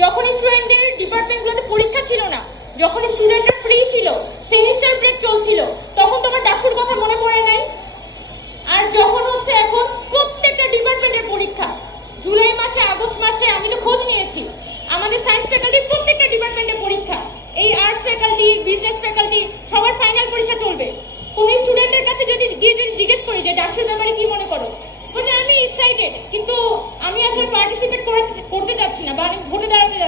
যখন স্টুডেন্টদের ডিপার্টমেন্টগুলোতে পরীক্ষা ছিল না যখন স্টুডেন্টরা ফ্রি ছিল সেমিস্টার ব্রেক চলছিল, তখন তোমার ডাকুর কথা মনে পড়ে নাই? আর যখন হচ্ছে এখন প্রত্যেকটা ডিপার্টমেন্টের পরীক্ষা, জুলাই মাসে, আগস্ট মাসে আমি তো খোঁজ নিয়েছি, আমাদের সায়েন্স ফ্যাকাল্টির প্রত্যেকটা ডিপার্টমেন্টের পরীক্ষা, এই আর্টস ফ্যাকাল্টি বিজনেস ফ্যাকাল্টি সবার ফাইনাল পরীক্ষা চলবে। কোন স্টুডেন্টের কাছে যদি গিয়ে যদি জিজ্ঞেস করি যে ডাক্তার ব্যাপারে কি মনে করো? মানে আমি এক্সাইটেড কিন্তু আমি আসলে পার্টিসিপেট করতে যাচ্ছি না বা আমি ভোটে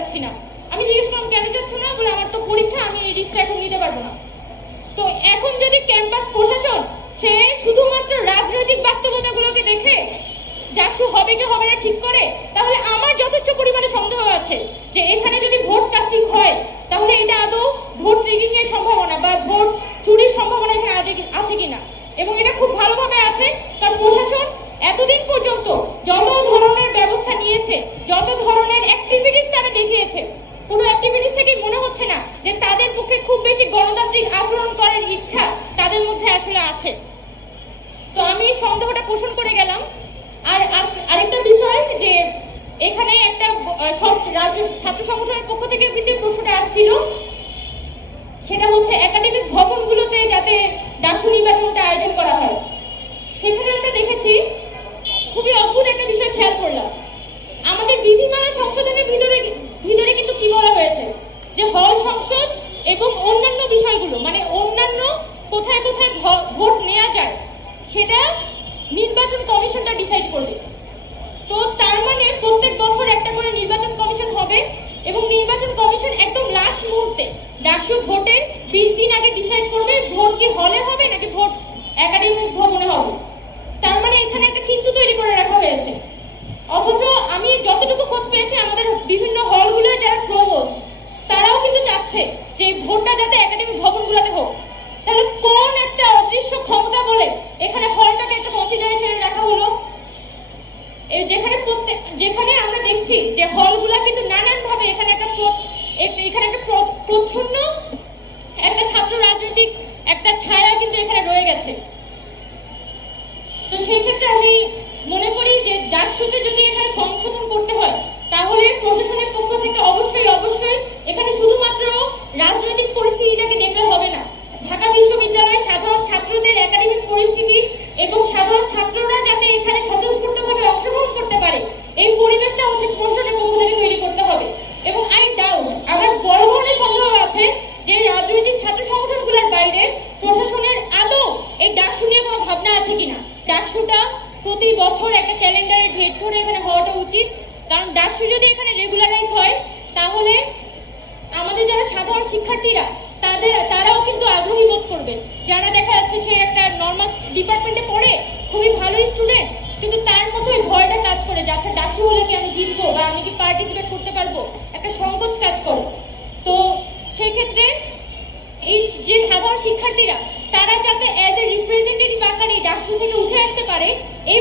যাচ্ছি না। আমি জিজ্ঞেস করলাম, কেন যাচ্ছ না? বলে, আমার তো পরীক্ষা, আমি এই রিস্কটা এখন নিতে পারব না। তো এখন যদি ক্যাম্পাস প্রশাসন, সে শুধুমাত্র রাজনৈতিক বাস্তবতাগুলোকে দেখে ডাকসু হবে কি, হবে না, ঠিক করে, তাহলে আমার যথেষ্ট পরিমাণে সন্দেহ আছে যে এখানে যদি ভোট কাস্টিং হয়, তাহলে এটা আদৌ ভোট রিগিং এর সম্ভাবনা বা ভোট চুরির সম্ভাবনা এখানে আছে কিনা? এবং এটা খুব ভালোভাবে আছে, কারণ প্রশাসন থেকে মনে হচ্ছে না যে তাদের পক্ষে খুব বেশি গণতান্ত্রিক আচরণ করার ইচ্ছা তাদের মধ্যে আসলে আছে। তো আমি সন্দেহটা পোষণ করে গেলাম। আর আর- আরেকটা বিষয় যে এখানে একটা ছাত্র সংগঠনের পক্ষ থেকে কিন্তু প্রশ্নটা আসছিল। সেটা হচ্ছে একাডেমিক ভবনগুলোতে যাতে ডাকসু নির্বাচনটা আয়োজন করা হয়। সেখানে আমরা দেখেছি, খুবই অদ্ভুত একটা বিষয় খেয়াল করলাম। আমাদের বিধিমালা সংশোধনের ভিতরে ভিতরে কিন্তু কি বলা হয়েছে যে হল সংসদ এবং অন্যান্য বিষয়গুলো মানে অন্যান্য কোথায় কোথায় ভোট নেওয়া যায়, সেটা নির্বাচন কমিশনটা ডিসাইড করবে। তো তার মানে প্রত্যেক বছর একটা করে নির্বাচন কমিশন হবে এবং নির্বাচন কমিশন একদম লাস্ট মুহূর্তে, ডাকসু ভোটের বিশ দিন আগে ডিসাইড করবে ভোট কি হলে হবে নাকি ভোট দেখছি যে হলগুলা কিন্তু নানান ভাবে এখানে একটা এখানে একটা প্রচ্ছন্ন একটা ছাত্র রাজনৈতিক একটা ছায়া কিন্তু এখানে রয়ে গেছে। তো সেই ক্ষেত্রে আমি মনে করি যে ডাকসুতে যদি এখানে সংশোধন করতে হয়, তাহলে প্রশাসনের পক্ষ থেকে উচিত। কারণ ডাকসু যদি এখানে রেগুলারাইজ হয়, তাহলে আমাদের যারা সাধারণ শিক্ষার্থীরা, তাদের, তারাও কিন্তু আগ্রহী বোধ করবে যারা দেখা যাচ্ছে সে একটা নর্মাল ডিপার্টমেন্টে পড়ে, খুবই ভালো স্টুডেন্ট কিন্তু তার মধ্যে ওই ভয়টা কাজ করে যাচ্ছে ডাকসু হলে কি আমি জিতবো বা আমি কি পার্টিসিপেট করতে পারব? একটা সংকোচ কাজ করে। তো সেক্ষেত্রে এই যে সাধারণ শিক্ষার্থীরা, তারা যাতে অ্যাজ এ রিপ্রেজেন্টেটিভ আকারে ডাকসু থেকে উঠে আসতে পারে, এই